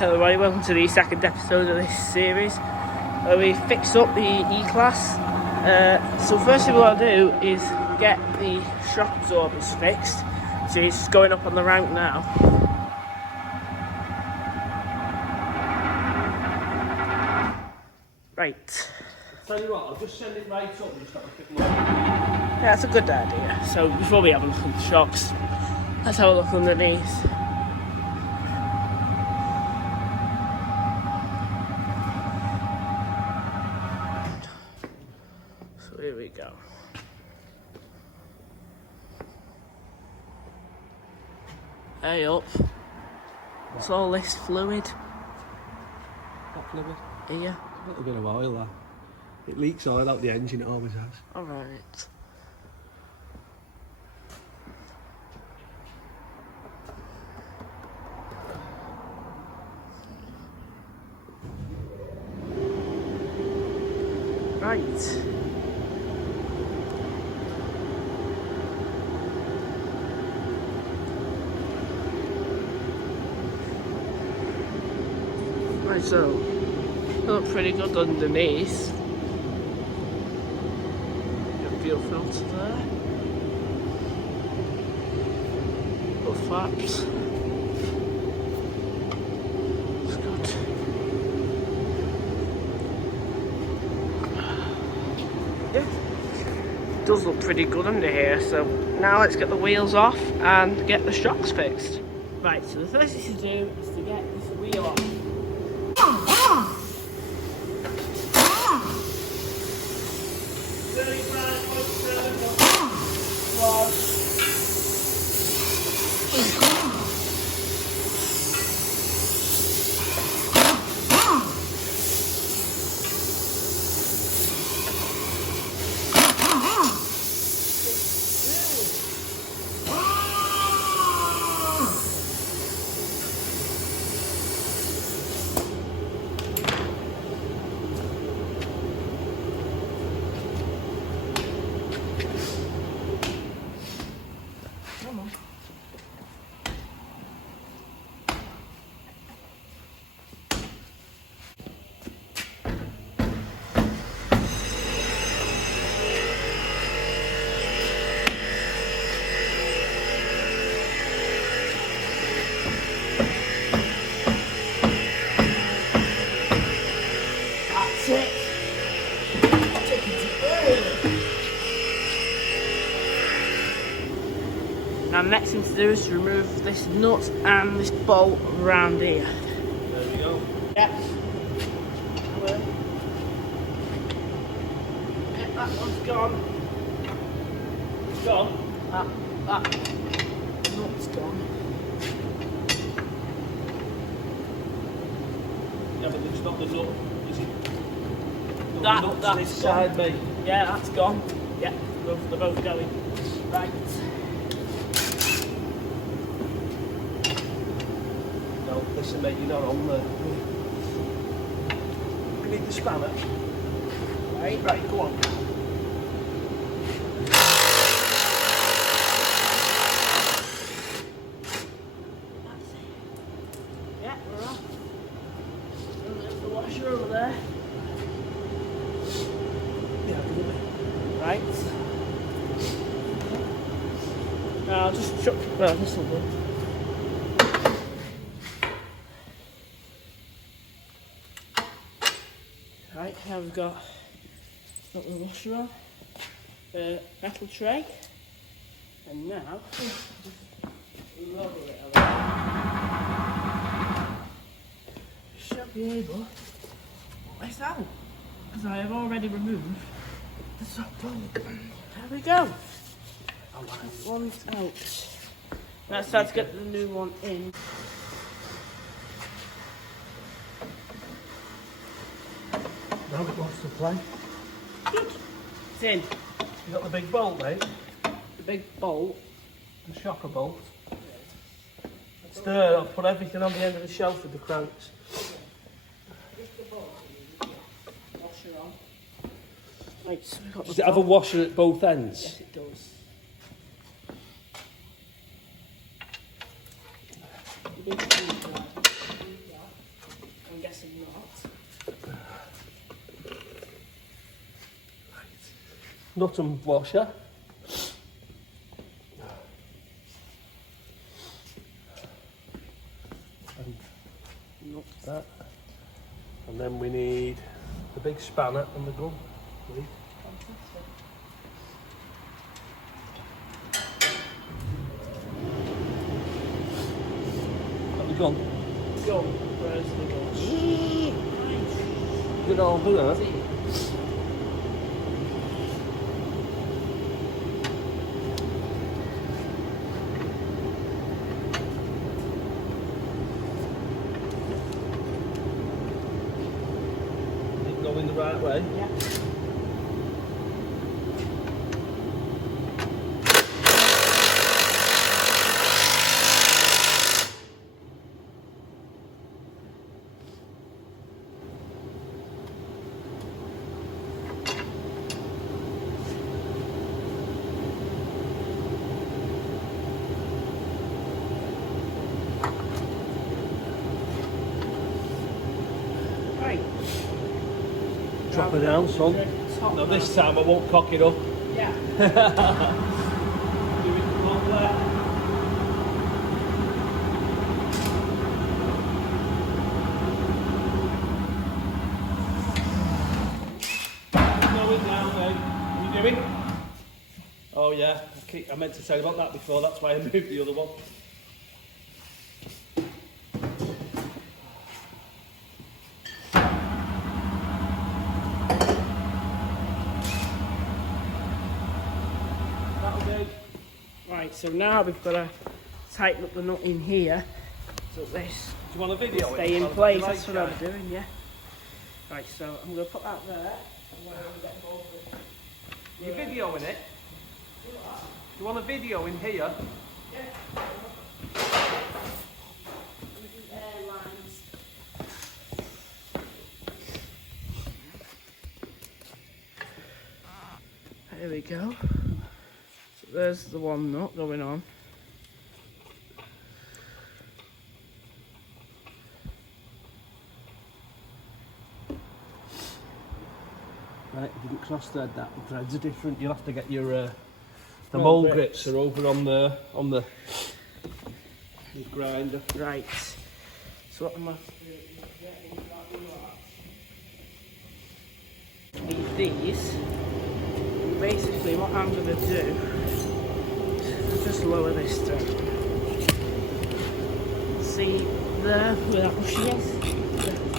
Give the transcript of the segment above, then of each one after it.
Hello everybody, welcome to the second episode of this series where we fix up the E-Class. So first thing we want to do is get the shock absorbers fixed. So it's going up on the ramp now. Right. Tell you what, I'll just send it right up and just have a quick look. Yeah, that's a good idea. So before we have a look at the shocks, let's have a look underneath. So here we go. Hey up. What's all this fluid? What fluid? Here. A little bit of oil there. It leaks oil out the engine, it always has. Alright. Right. Right, so they look pretty good underneath. Got fuel filter there. Little flaps. It's good. Yeah. Does look pretty good under here, so now let's get the wheels off and get the shocks fixed. Right, so the first thing to do is to get this wheel off. Now the next thing to do is to remove this nut and this bolt around here. There we go. Yeah. That one's gone. It's gone. That nut's gone. Yeah, but it's not the nut, is it? That's this side, mate. Yeah, that's gone. Yeah, they're both going. Right. No, listen, mate, you're not on there. We need the spanner. Right, go on. Yeah, we're off. There's the washer over there. Yeah, good bit. Right. Now I'll just chuck. Well, this will do. Right, now we've got the washer on, the metal tray, and now just lower it a little. Should be able to pull this out, because I have already removed the top bolt. There we go. One's out. Now it's time to get the new one in. Now it wants to play. It's in. You got the big bolt, mate? The big bolt. The shocker bolt. It's there, I'll put everything on the end of the shelf with the cranks. Washer on. Right, so we've got Does the it have a washer at both ends? Yes, it does. I'm guessing not. Nut and washer. And nut that. And then we need the big spanner and the gun. Please. Fantastic. Got the gun. Go. Where's the gun? Did it all do that? Is it going the right way? Yeah. Right. Drop it down, son. Top Now this time I won't cock it up. Yeah. Do it up there. Going down, mate. What are you doing? Oh yeah, I meant to tell you about that before, that's why I moved the other one. That'll do. Right, so now we've got to tighten up the nut in here so this Do you want a video? stay in place. That's what I'm doing, yeah. Right, so I'm going to put that there. And then I'm gonna get both of them. You videoing it? Do you want a video in here? Airlines. There we go. So there's the one nut going on. Right, you didn't cross thread that. The threads are different. You'll have to get your the Mold mold grips. grips are over on the grinder. Right. So what am I need these. Basically what I'm gonna do is just lower this down. See there where that bushy is?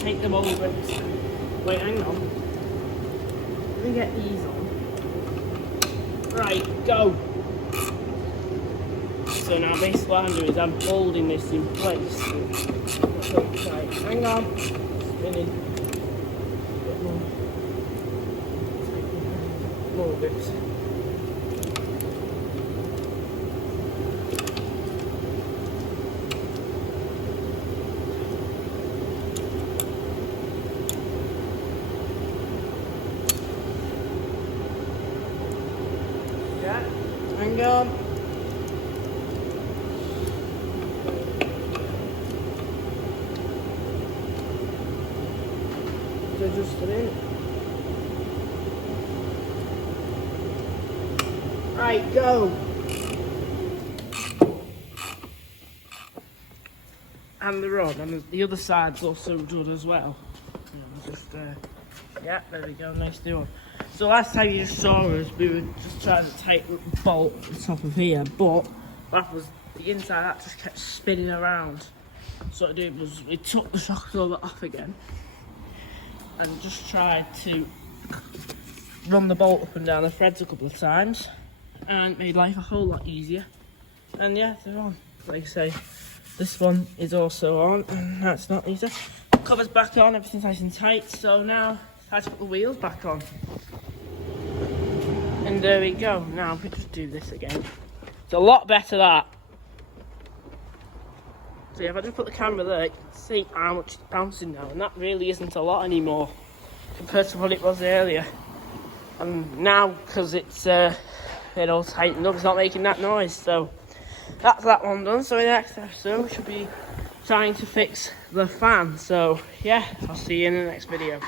Take them over. Wait, hang on. Let me get these on. Right, go. So now basically what I'm doing is I'm holding this in place. So tight. Hang on. Spinning. Bit more. More bits. Yeah. Hang on. Just it. Right, go. And the rod, and the other side's also done as well. Just, yeah, there we go, nice doing. So last time you just saw us, we were just trying to tighten up the bolt at the top of here, but that was the inside that just kept spinning around. So what I did was we took the shock absorber off again and just tried to run the bolt up and down the threads a couple of times, and it made life a whole lot easier. And yeah, they're on. Like I say, this one is also on, and that's not easy. Cover's back on, everything's nice and tight. So now it's time to put the wheels back on. And there we go. Now we just do this again. It's a lot better that. So yeah, if I just put the camera there, you can see how much it's bouncing now, and that really isn't a lot anymore compared to what it was earlier. And now, because it's all tightened up, it's not making that noise. So that's that one done. So in the next episode, we should be trying to fix the fan. So yeah, I'll see you in the next video.